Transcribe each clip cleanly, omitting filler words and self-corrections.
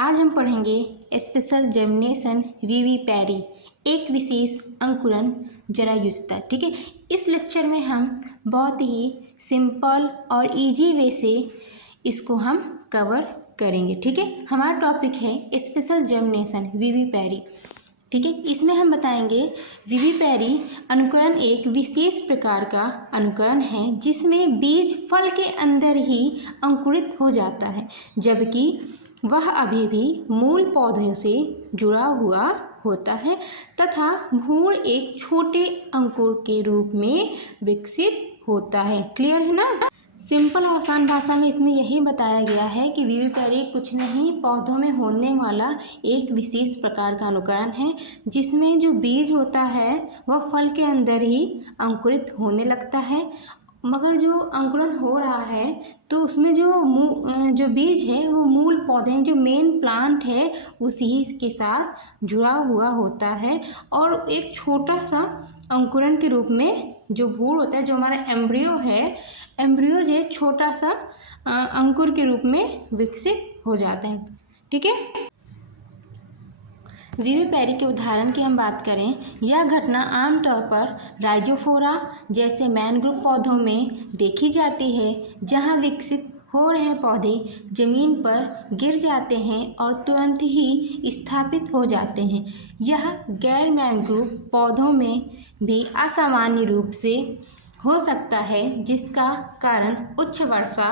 आज हम पढ़ेंगे स्पेशल जर्मिनेशन विविपैरी, एक विशेष अंकुरन जरायुजता। ठीक है, इस लेक्चर में हम बहुत ही सिंपल और इजी वे से इसको हम कवर करेंगे। ठीक है, हमारा टॉपिक है स्पेशल जर्मिनेशन विविपैरी। ठीक है, इसमें हम बताएंगे विविपैरी अनुकरण एक विशेष प्रकार का अनुकरण है जिसमें बीज फल के अंदर ही अंकुरित हो जाता है, जबकि वह अभी भी मूल पौधों से जुड़ा हुआ होता है तथा भ्रूण एक छोटे अंकुर के रूप में विकसित होता है। क्लियर है ना? सिंपल और आसान भाषा में इसमें यही बताया गया है कि विविपैरी कुछ नहीं, पौधों में होने वाला एक विशेष प्रकार का अनुकरण है जिसमें जो बीज होता है वह फल के अंदर ही अंकुरित होने लगता है, मगर जो अंकुरन हो रहा है तो उसमें जो बीज है वो मूल पौधे, जो मेन प्लांट है, उसी के साथ जुड़ा हुआ होता है और एक छोटा सा अंकुरन के रूप में जो भ्रूण होता है, जो हमारा एम्ब्रियो है, एम्ब्रियो जो छोटा सा अंकुर के रूप में विकसित हो जाते हैं। ठीक है, विविपैरी के उदाहरण की हम बात करें, यह घटना आमतौर पर राइजोफोरा जैसे मैनग्रोव पौधों में देखी जाती है, जहां विकसित हो रहे पौधे जमीन पर गिर जाते हैं और तुरंत ही स्थापित हो जाते हैं। यह गैर मैनग्रोव पौधों में भी असामान्य रूप से हो सकता है, जिसका कारण उच्च वर्षा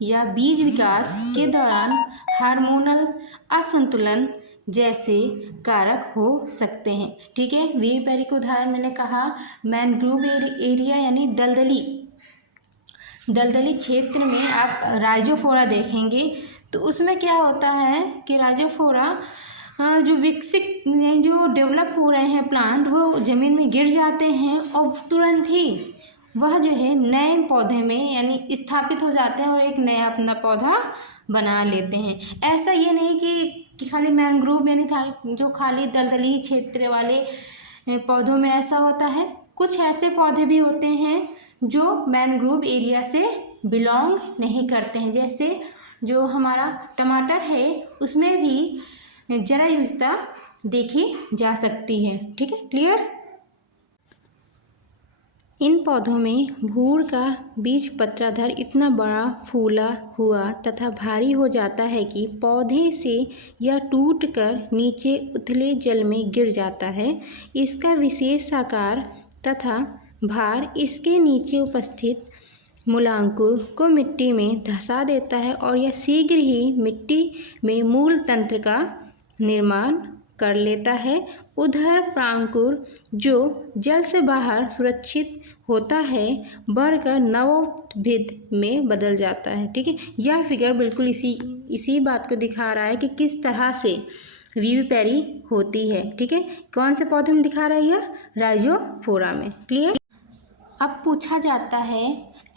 या बीज विकास के दौरान हार्मोनल असंतुलन जैसे कारक हो सकते हैं। ठीक है, विविपैरी के उदाहरण मैंने कहा मैनग्रोव एरिया यानी दलदली क्षेत्र में आप राइजोफोरा देखेंगे तो उसमें क्या होता है कि राइजोफोरा जो विकसित जो डेवलप हो रहे हैं प्लांट, वो ज़मीन में गिर जाते हैं और तुरंत ही वह जो है नए पौधे में यानी स्थापित हो जाते हैं और एक नया अपना पौधा बना लेते हैं। ऐसा ये नहीं कि खाली मैंग्रोव यानी जो खाली दलदली क्षेत्र वाले पौधों में ऐसा होता है, कुछ ऐसे पौधे भी होते हैं जो मैंग्रोव एरिया से बिलोंग नहीं करते हैं। जैसे जो हमारा टमाटर है उसमें भी जरायुजता देखी जा सकती है। ठीक है, क्लियर? इन पौधों में भ्रूण का बीज पत्राधर इतना बड़ा फूला हुआ तथा भारी हो जाता है कि पौधे से यह टूटकर नीचे उथले जल में गिर जाता है। इसका विशेष आकार तथा भार इसके नीचे उपस्थित मूलांकुर को मिट्टी में धंसा देता है और यह शीघ्र ही मिट्टी में मूल तंत्र का निर्माण कर लेता है। उधर प्रांकुर जो जल से बाहर सुरक्षित होता है बढ़कर नवोद्भिद में बदल जाता है। ठीक है, यह फिगर बिल्कुल इसी बात को दिखा रहा है कि किस तरह से विविपैरी होती है। ठीक है, कौन से पौधे में दिखा रहा है यह? राइजोफोरा में। क्लियर? अब पूछा जाता है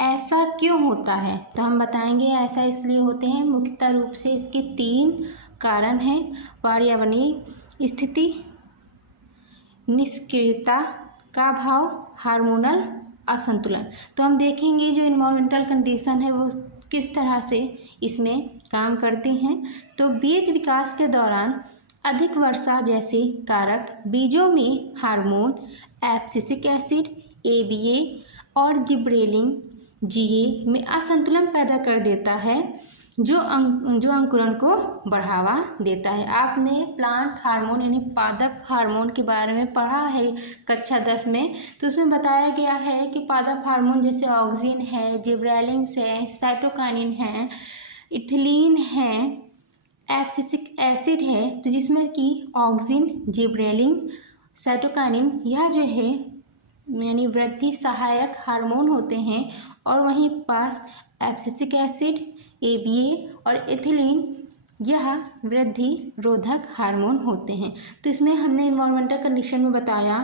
ऐसा क्यों होता है, तो हम बताएंगे ऐसा इसलिए होते हैं, मुख्यतः रूप से इसके 3 कारण हैं। पर्यावरणीय स्थिति, निष्क्रियता का भाव, हार्मोनल असंतुलन। तो हम देखेंगे जो इन्वायरमेंटल कंडीशन है वो किस तरह से इसमें काम करती हैं। तो बीज विकास के दौरान अधिक वर्षा जैसे कारक बीजों में हार्मोन एब्सिसिक एसिड ABA और जिब्रेलिन GA में असंतुलन पैदा कर देता है, जो अंकुरन को बढ़ावा देता है। आपने प्लांट हार्मोन यानी पादप हार्मोन के बारे में पढ़ा है कक्षा 10 में, तो उसमें बताया गया है कि पादप हार्मोन जैसे ऑक्सिन है, जिब्रेलिन है, साइटोकाइनिन है, इथिलीन है, एब्सिसिक एसिड है, तो जिसमें कि ऑक्सिन, जिब्रेलिन, साइटोकाइनिन यह जो है यानी वृद्धि सहायक हार्मोन होते हैं, और वहीं पास एब्सिसिक एसिड ABA और एथिलीन यह वृद्धि रोधक हार्मोन होते हैं। तो इसमें हमने इन्वायरमेंटल कंडीशन में बताया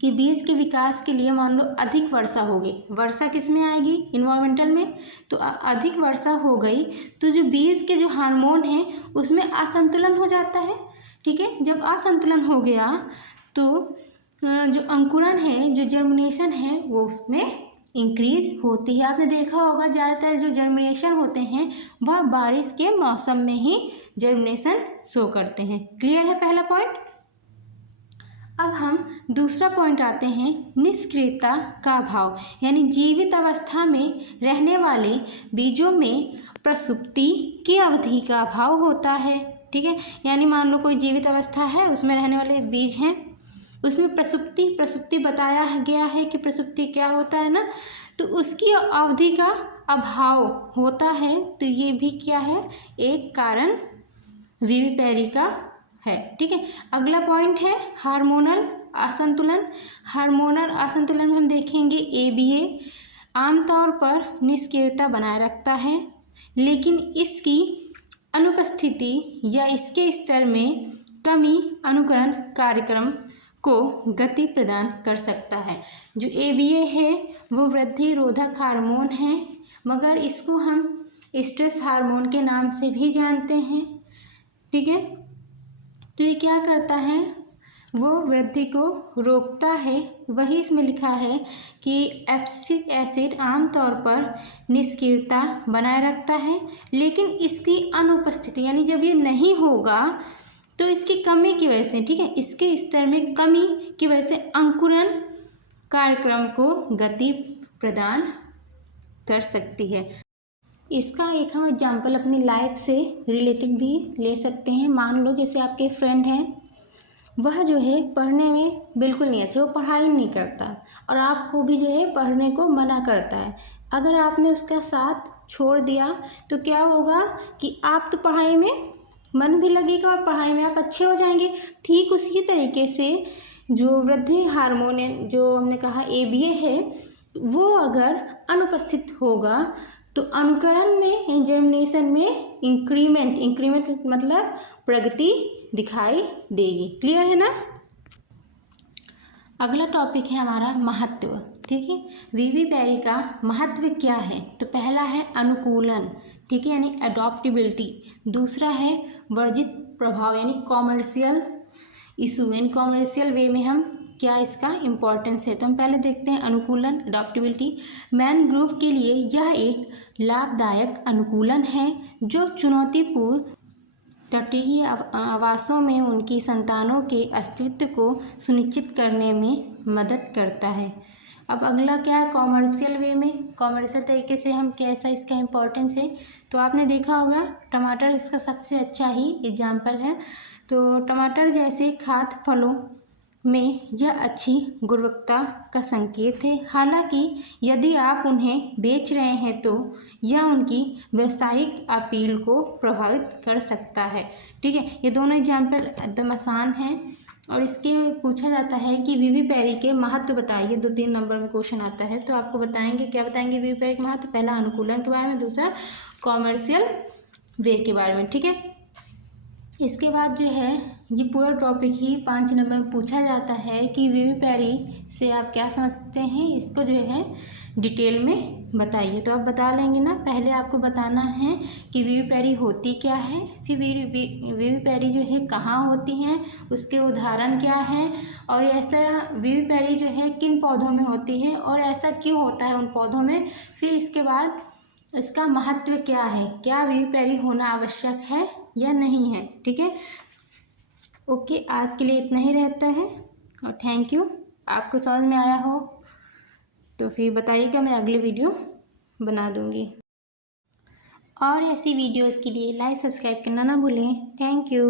कि बीज के विकास के लिए मान लो अधिक वर्षा हो गई, वर्षा किस में आएगी? इन्वायरमेंटल में। तो अधिक वर्षा हो गई तो जो बीज के जो हार्मोन हैं उसमें असंतुलन हो जाता है। ठीक है, जब असंतुलन हो गया तो जो अंकुरन है, जो जर्मिनेशन है, वो उसमें इंक्रीज होती है। आपने देखा होगा ज़्यादातर जो जर्मिनेशन होते हैं वह बारिश के मौसम में ही जर्मिनेशन शो करते हैं। क्लियर है पहला पॉइंट। अब हम दूसरा पॉइंट आते हैं निष्क्रियता का अभाव, यानी जीवित अवस्था में रहने वाले बीजों में प्रसुप्ति की अवधि का अभाव होता है। ठीक है, यानी मान लो कोई जीवित अवस्था है, उसमें रहने वाले बीज हैं, उसमें प्रसुप्ति बताया गया है कि प्रसुप्ति क्या होता है ना, तो उसकी अवधि का अभाव होता है। तो ये भी क्या है, एक कारण विविपेरी का है। ठीक है, अगला पॉइंट है हार्मोनल असंतुलन। हार्मोनल असंतुलन में हम देखेंगे ABA आमतौर पर निष्क्रियता बनाए रखता है, लेकिन इसकी अनुपस्थिति या इसके स्तर में कमी अनुकरण कार्यक्रम को गति प्रदान कर सकता है। जो ABA है वो वृद्धि रोधक हार्मोन है, मगर इसको हम स्ट्रेस हार्मोन के नाम से भी जानते हैं। ठीक है, तो ये क्या करता है, वो वृद्धि को रोकता है। वही इसमें लिखा है कि एब्सिक एसिड आमतौर पर निष्क्रियता बनाए रखता है, लेकिन इसकी अनुपस्थिति यानी जब ये नहीं होगा तो इसकी कमी की वजह से, ठीक है, इसके स्तर में कमी की वजह से अंकुरण कार्यक्रम को गति प्रदान कर सकती है। इसका एक हम एग्जाम्पल अपनी लाइफ से रिलेटेड भी ले सकते हैं। मान लो जैसे आपके फ्रेंड हैं, वह जो है पढ़ने में बिल्कुल नहीं अच्छा, वो पढ़ाई नहीं करता और आपको भी जो है पढ़ने को मना करता है। अगर आपने उसका साथ छोड़ दिया तो क्या होगा कि आप तो पढ़ाई में मन भी लगेगा और पढ़ाई में आप अच्छे हो जाएंगे। ठीक उसी तरीके से जो वृद्धि हार्मोन जो हमने कहा ABA है, वो अगर अनुपस्थित होगा तो अनुकरण में जर्मिनेशन में इंक्रीमेंट मतलब प्रगति दिखाई देगी। क्लियर है ना। अगला टॉपिक है हमारा महत्व। ठीक है, विविपेरी का महत्व क्या है, तो पहला है अनुकूलन, ठीक है, यानी एडॉप्टिबिलिटी। दूसरा है वर्जित प्रभाव यानी कॉमर्शियल इशू, यानी कॉमर्शियल वे में हम क्या इसका इम्पोर्टेंस है। तो हम पहले देखते हैं अनुकूलन एडॉप्टिबिलिटी। मैनग्रोव के लिए यह एक लाभदायक अनुकूलन है जो चुनौतीपूर्ण तटीय आवासों में उनकी संतानों के अस्तित्व को सुनिश्चित करने में मदद करता है। अब अगला क्या है, कॉमर्शियल वे में, कॉमर्शियल तरीके से हम कैसा इसका इम्पोर्टेंस है। तो आपने देखा होगा टमाटर इसका सबसे अच्छा ही एग्जाम्पल है। तो टमाटर जैसे खाद्य फलों में यह अच्छी गुणवत्ता का संकेत है। हालांकि यदि आप उन्हें बेच रहे हैं तो यह उनकी व्यावसायिक अपील को प्रभावित कर सकता है। ठीक है, ये दोनों एग्जाम्पल एकदम आसान हैं और इसके पूछा जाता है कि विविपेरी के महत्व बताइए। 2-3 नंबर में क्वेश्चन आता है तो आपको बताएंगे, क्या बताएंगे विविपेरी के महत्व। पहला अनुकूलन के बारे में, दूसरा कॉमर्शियल वे के बारे में। ठीक है, इसके बाद जो है ये पूरा टॉपिक ही 5 नंबर में पूछा जाता है कि विविपेरी से आप क्या समझते हैं, इसको जो है डिटेल में बताइए। तो आप बता लेंगे ना। पहले आपको बताना है कि विविपेरी होती क्या है, फिर विविपेरी जो है कहाँ होती हैं, उसके उदाहरण क्या है, और ऐसा विविपेरी जो है किन पौधों में होती है और ऐसा क्यों होता है उन पौधों में। फिर इसके बाद इसका महत्व क्या है, क्या विविपेरी होना आवश्यक है या नहीं है। ठीक है, ओके, आज के लिए इतना ही रहता है और थैंक यू। आपको समझ में आया हो तो फिर बताइएगा, मैं अगली वीडियो बना दूँगी। और ऐसी वीडियोस के लिए लाइक सब्सक्राइब करना ना भूलें। Thank you.